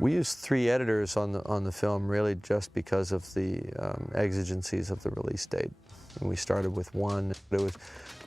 We used 3 editors on the film really just because of the exigencies of the release date. And we started with 1. It was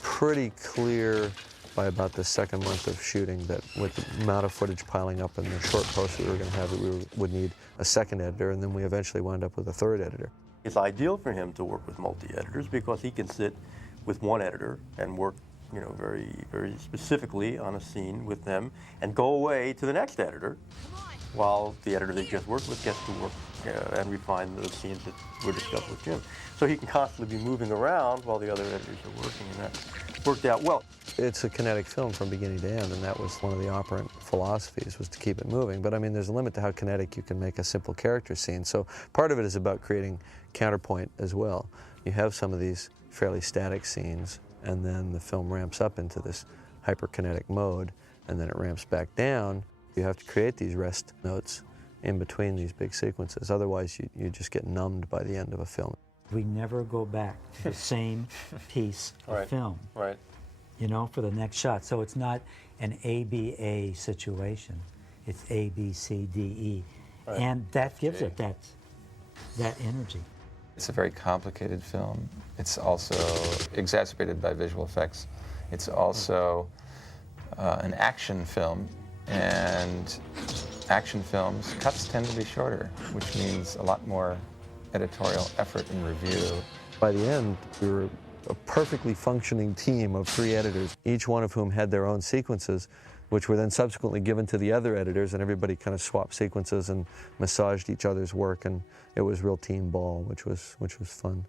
pretty clear by about the second month of shooting that with the amount of footage piling up and the short posts we were going to have, that we would need a second editor, and then we eventually wound up with a 3rd editor. It's ideal for him to work with multi-editors because he can sit with one editor and work, you know, very, very specifically on a scene with them and go away to the next editor while the editor they just worked with gets to work and refine those scenes that were discussed with Jim. So he can constantly be moving around while the other editors are working, and that worked out well. It's a kinetic film from beginning to end, and that was one of the operant philosophies, was to keep it moving. But I mean, there's a limit to how kinetic you can make a simple character scene. So part of it is about creating counterpoint as well. You have some of these fairly static scenes, and then the film ramps up into this hyperkinetic mode, and then it ramps back down. You have to create these rest notes in between these big sequences. Otherwise, you just get numbed by the end of a film. We never go back to the same piece of film, you know, for the next shot. So it's not an ABA situation. It's A, B, C, D, E. And that gives it that energy. It's a very complicated film. It's also exacerbated by visual effects. It's also an action film, and action films, cuts tend to be shorter, which means a lot more editorial effort and review. By the end, we were a perfectly functioning team of 3 editors, each one of whom had their own sequences, which were then subsequently given to the other editors, and everybody kind of swapped sequences and massaged each other's work, and it was real team ball, which was fun.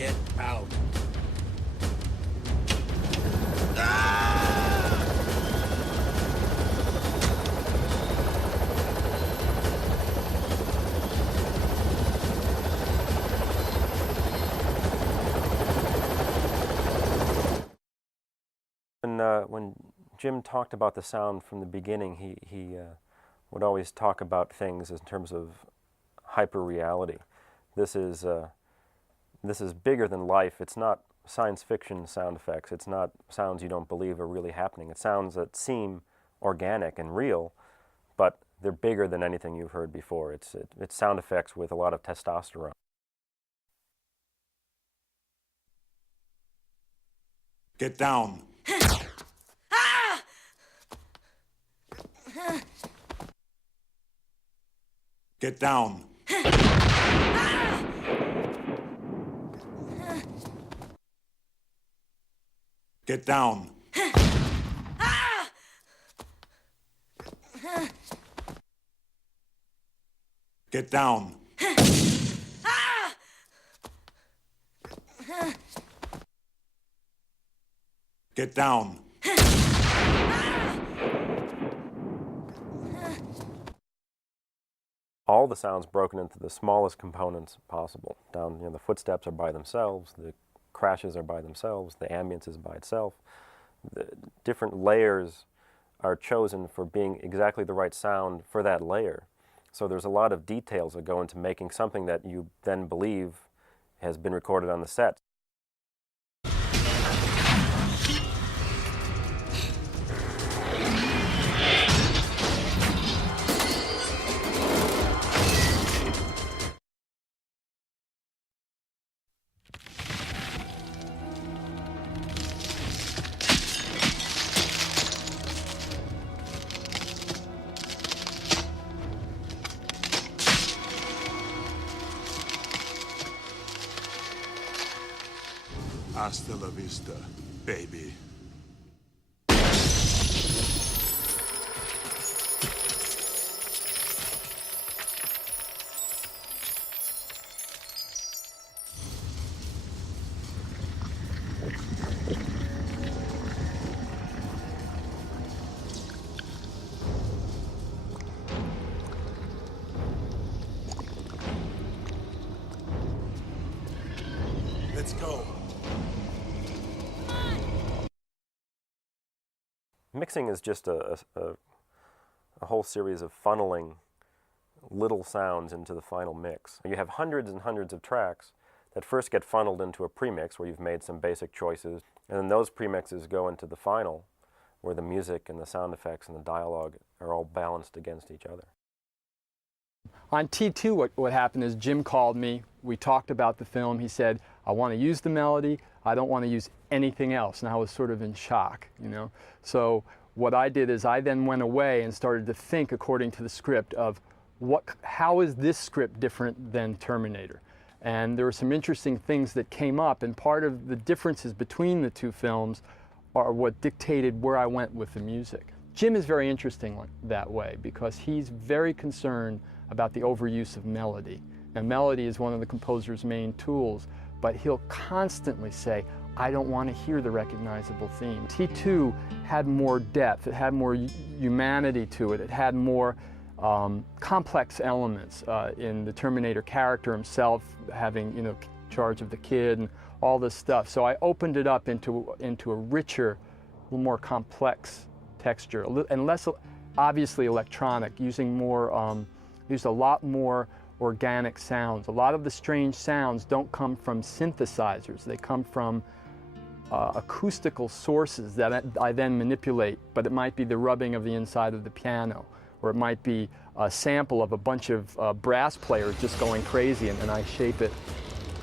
Get out. When Jim talked about the sound from the beginning, he would always talk about things in terms of hyper-reality. This is bigger than life. It's not science fiction sound effects. It's not sounds you don't believe are really happening. It's sounds that seem organic and real, but they're bigger than anything you've heard before. It's sound effects with a lot of testosterone. Get down. Get down. Get down. Get down. Get down. All the sounds broken into the smallest components possible. Down, the footsteps are by themselves, the crashes are by themselves, the ambience is by itself. The different layers are chosen for being exactly the right sound for that layer. So there's a lot of details that go into making something that you then believe has been recorded on the set. Hasta la vista, baby. Let's go. Mixing is just a whole series of funneling little sounds into the final mix. You have hundreds and hundreds of tracks that first get funneled into a premix where you've made some basic choices, and then those premixes go into the final where the music and the sound effects and the dialogue are all balanced against each other. On T2, what happened is Jim called me, we talked about the film, he said, I want to use the melody, I don't want to use anything else, and I was sort of in shock, So what I did is I then went away and started to think according to the script of how is this script different than Terminator? And there were some interesting things that came up, and part of the differences between the two films are what dictated where I went with the music. Jim is very interesting that way because he's very concerned about the overuse of melody. And melody is one of the composer's main tools, but he'll constantly say, I don't want to hear the recognizable theme. T2 had more depth, it had more humanity to it, it had more complex elements in the Terminator character himself having, charge of the kid and all this stuff. So I opened it up into a richer, a little more complex texture, and less obviously electronic, using more, used a lot more organic sounds. A lot of the strange sounds don't come from synthesizers, they come from acoustical sources that I then manipulate, but it might be the rubbing of the inside of the piano, or it might be a sample of a bunch of brass players just going crazy, and then I shape it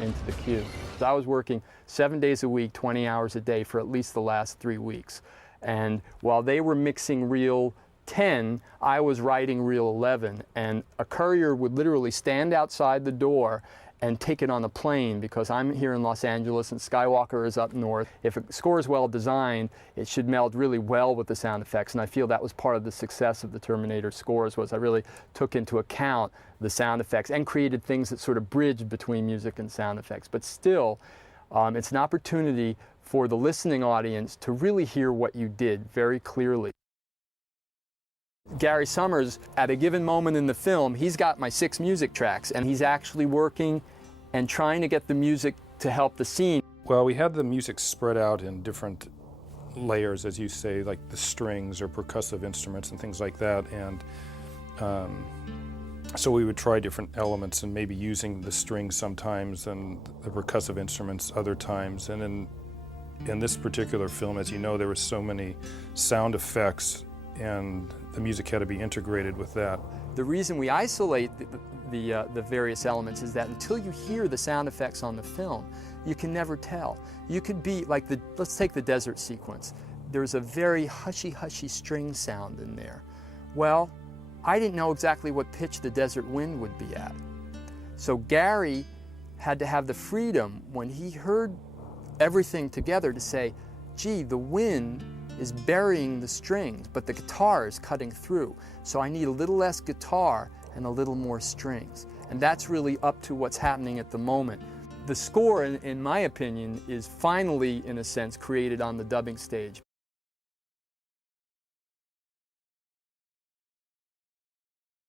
into the cue. So I was working 7 days a week, 20 hours a day for at least the last 3 weeks. And while they were mixing reel 10, I was writing reel 11, and a courier would literally stand outside the door and take it on a plane, because I'm here in Los Angeles and Skywalker is up north. If a score is well designed, it should meld really well with the sound effects, and I feel that was part of the success of the Terminator scores, was I really took into account the sound effects and created things that sort of bridged between music and sound effects. But still, It's an opportunity for the listening audience to really hear what you did very clearly. Gary Summers, at a given moment in the film, he's got my 6 music tracks, and he's actually working and trying to get the music to help the scene. Well, we had the music spread out in different layers, as you say, like the strings or percussive instruments and things like that. And so we would try different elements and maybe using the strings sometimes and the percussive instruments other times. And in this particular film, as you know, there were so many sound effects and the music had to be integrated with that. The reason we isolate the various elements is that until you hear the sound effects on the film, you can never tell. You could be like let's take the desert sequence. There's a very hushy string sound in there. Well, I didn't know exactly what pitch the desert wind would be at. So Gary had to have the freedom when he heard everything together to say, gee, the wind is burying the strings, but the guitar is cutting through. So I need a little less guitar and a little more strings. And that's really up to what's happening at the moment. The score, in my opinion, is finally, in a sense, created on the dubbing stage.